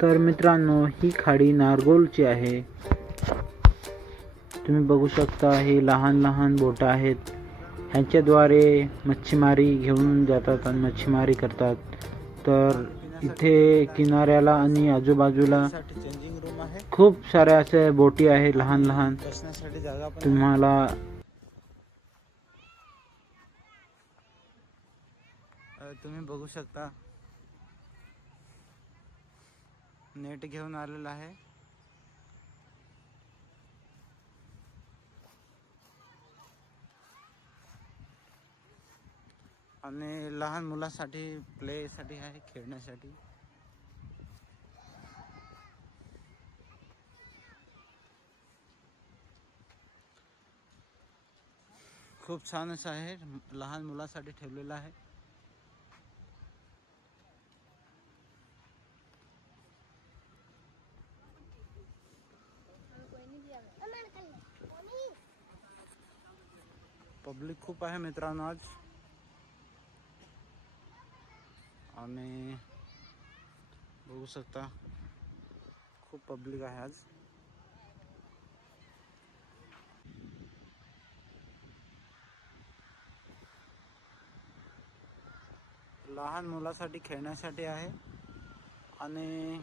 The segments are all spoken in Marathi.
तर मित्रांनो, ही खाडी नारगोलची आहे. तुम्ही बघू शकता, ही लहान लहान बोट आहेत. ह्यांच्याद्वारे मच्छीमारी घेऊन जातात आणि मच्छीमारी करतात. तर इथे किनाऱ्याला आणि आजूबाजूला चेंजिंग रूम आहे. खूप साऱ्या अशा बोटी आहे लहान लहान. बसण्यासाठी जागा पण तुम्हाला तुम्ही बघू शकता, नेट घेऊन आलेला आहे. आणि लहान मुलांसाठी प्लेसाठी आहे, खेळण्यासाठी. खूप छान असं आहे, लहान मुलांसाठी ठेवलेलं आहे. पब्लिक खूप आहे मित्रांनो आज, आणि बघू शकता खूप पब्लिक आहे आज. लहान मुलासाठी खेळण्यासाठी आहे, आणि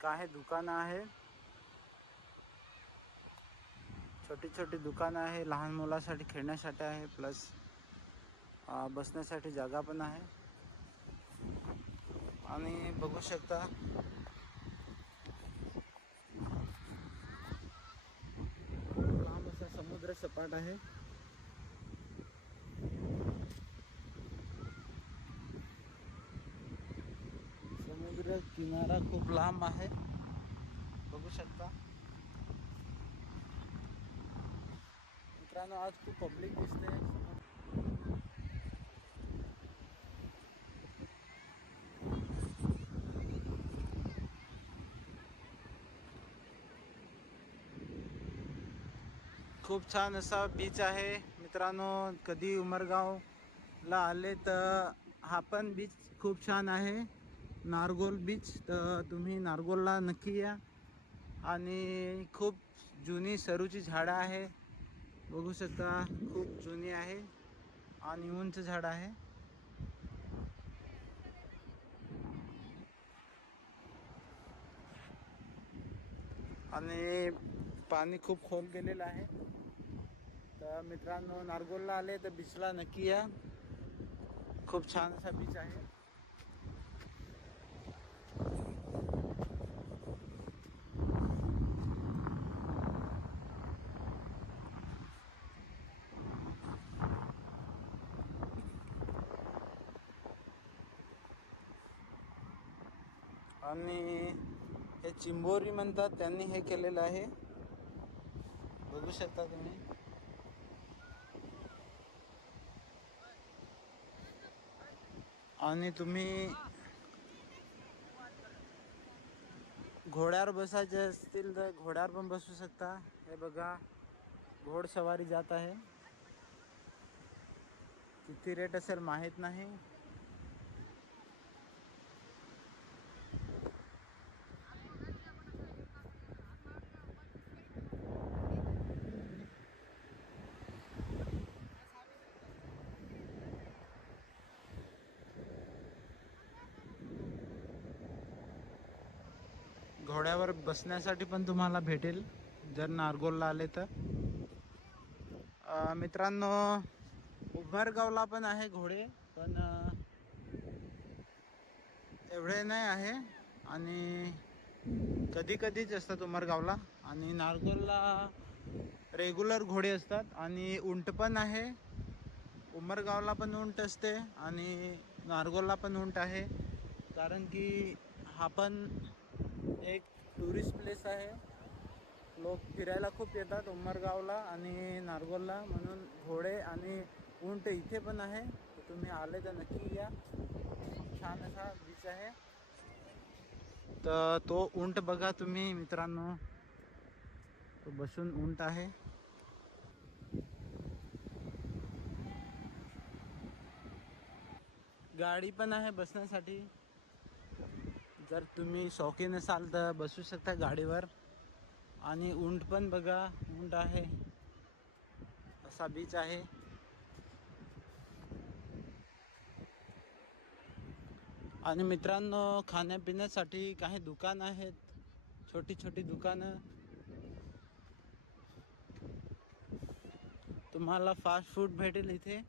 काही दुकानं आहे, छोटी छोटी दुकानं आहे. लहान मुलासाठी खेळण्यासाठी आहे, प्लस बसण्यासाठी जागा पण आहे. आणि बघू शकता लांब असा समुद्र सपाट आहे. समुद्र किनारा खूप लांब आहे, बघू शकता मित्रांनो. आज खूप पब्लिक दिसते. खूप छान असा बीच आहे मित्रांनो. कधी उमरगावला आले तर हा पण बीच खूप छान आहे, नारगोल बीच. तर तुम्ही नारगोलला नक्की या. आणि खूप जुनी सरूची झाडं आहे, बघू शकता खूप जुनी आहे आणि उंच झाड आहे. आणि पाणी खूप खोल गेलेलं आहे. तर मित्रांनो, नारगोलला आले तर बीचला नक्की या. खूप छान असा बीच आहे. आणि हे चिंबोरी म्हणतात, त्यांनी हे केलेलं आहे, बघू शकता तुम्ही. आणि तुम्ही घोड्यावर बसायचे असतील तर घोड्यावर पण बसू शकता. हे बघा, घोडसवारी जात आहे. किती रेट असेल माहीत नाही. घोड्यावर बसण्यासाठी पण तुम्हाला भेटेल जर नारगोलला आले तर. मित्रांनो, उमरगावला पण आहे घोडे, पण एवढे नाही आहे. आणि कधी कधीच असतात उमरगावला. आणि नारगोलला रेग्युलर घोडे असतात, आणि उंट पण आहे. उमरगावला पण उंट असते आणि नारगोलला पण उंट आहे, कारण की हा पण एक टुरिस्ट प्लेस आहे. लोक फिरायला खूप येतात उमरगावला आणि नारगोलला, म्हणून घोडे आणि उंट इथे पण आहे. तर तुम्ही आले तर नक्की या. छान असा बीच आहे. तर तो उंट बघा तुम्ही मित्रांनो, तो बसून उंट आहे. गाडी पण आहे बसण्यासाठी. जर तुम्ही शौकीन असाल तर बसू शकता गाडीवर. आणि उंट पण बघा, उंट आहे, असा बीच आहे. आणि मित्रांनो, खाण्यापिण्यासाठी काही दुकान आहेत, छोटी छोटी दुकानं. तुम्हाला फास्ट फूड भेटेल इथे.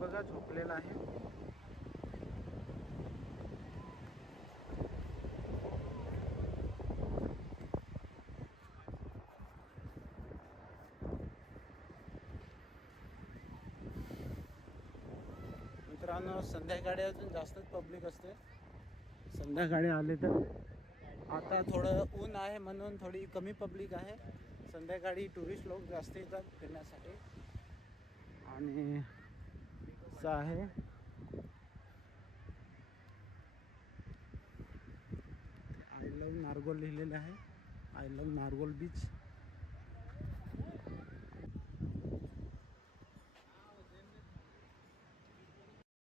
बघा झोपलेला आहे. मित्रांनो, संध्याकाळी अजून जास्तच पब्लिक असते. संध्याकाळी आले तर, आता थोडं ऊन आहे म्हणून थोडी कमी पब्लिक आहे. संध्याकाळी टुरिस्ट लोक जास्त येतात फिरण्यासाठी. आणि असं आहे. आय लव्ह नारगोल लिहिलेलं आहे. I love Nargol beach.